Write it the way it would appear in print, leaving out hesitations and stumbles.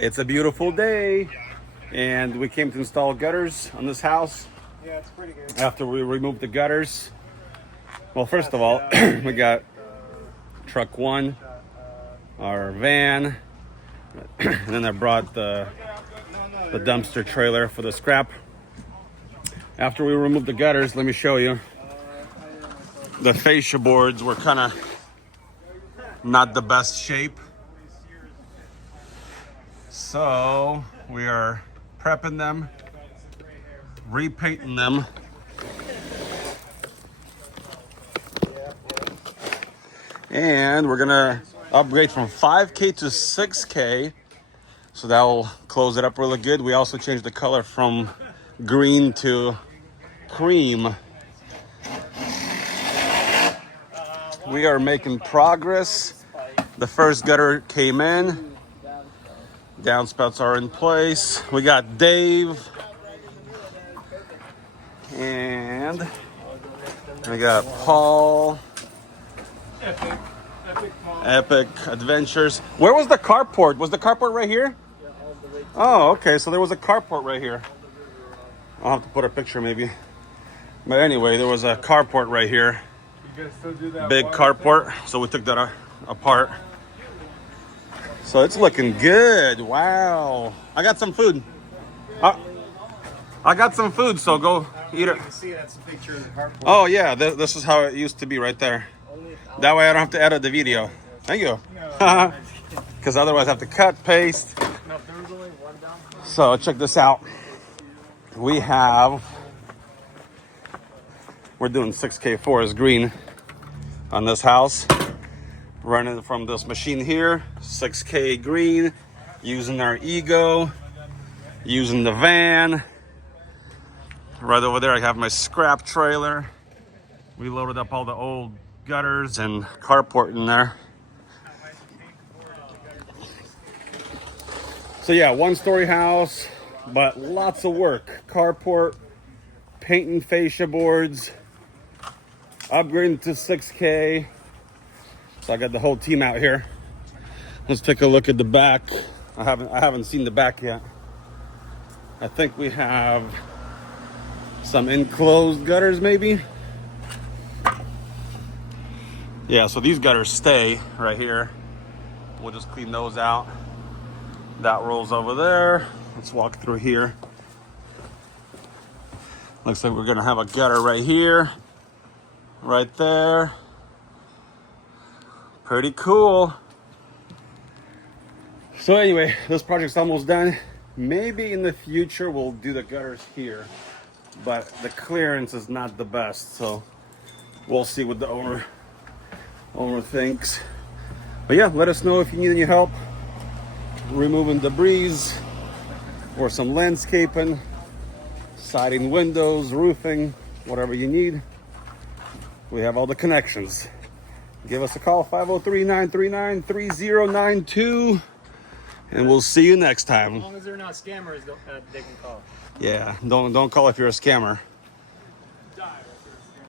It's a beautiful day, and we came to install gutters on this house. Yeah, it's pretty good. After we removed the gutters, well, first of all, we got truck one, our van, and then I brought the dumpster trailer for the scrap. After we removed the gutters, let me show you. The fascia boards were kind of not the best shape. So we are prepping them, repainting them. And we're gonna upgrade from 5K to 6K. So that will close it up really good. We also changed the color from green to cream. We are making progress. The first gutter came in. Downspouts are in place. We got Dave. And we got Paul. Epic Adventures. Where was the carport? Was the carport right here? Oh, okay. So there was a carport right here. I'll have to put a picture maybe. But anyway, there was a carport right here. You guys still do that? Big carport. So we took that apart. So it's looking good. Wow. I got some food. I got some food, so go eat it. You can see that's a picture of the carport. Oh, yeah. This is how it used to be right there. That way I don't have to edit the video. Thank you. Because otherwise I have to cut, paste. So check this out. We're doing 6K forest green on this house. Running from this machine here, 6K green, using our Ego, using the van. Right over there I have my scrap trailer. We loaded up all the old gutters and carport in there. So yeah, 1-story house, but lots of work. Carport, painting fascia boards, upgrading to 6K. So I got the whole team out here. Let's take a look at the back. I haven't seen the back yet. I think we have some enclosed gutters maybe. Yeah, so these gutters stay right here. We'll just clean those out. That rolls over there. Let's walk through here. Looks like we're gonna have a gutter right here, right there. Pretty cool. So anyway, this project's almost done. Maybe in the future we'll do the gutters here, but the clearance is not the best. So we'll see what the owner thinks. But yeah, let us know if you need any help removing debris or some landscaping, siding, windows, roofing, whatever you need. We have all the connections. Give us a call, 503-939-3092, and we'll see you next time. As long as they're not scammers, they can call. Yeah, don't call if you're a scammer.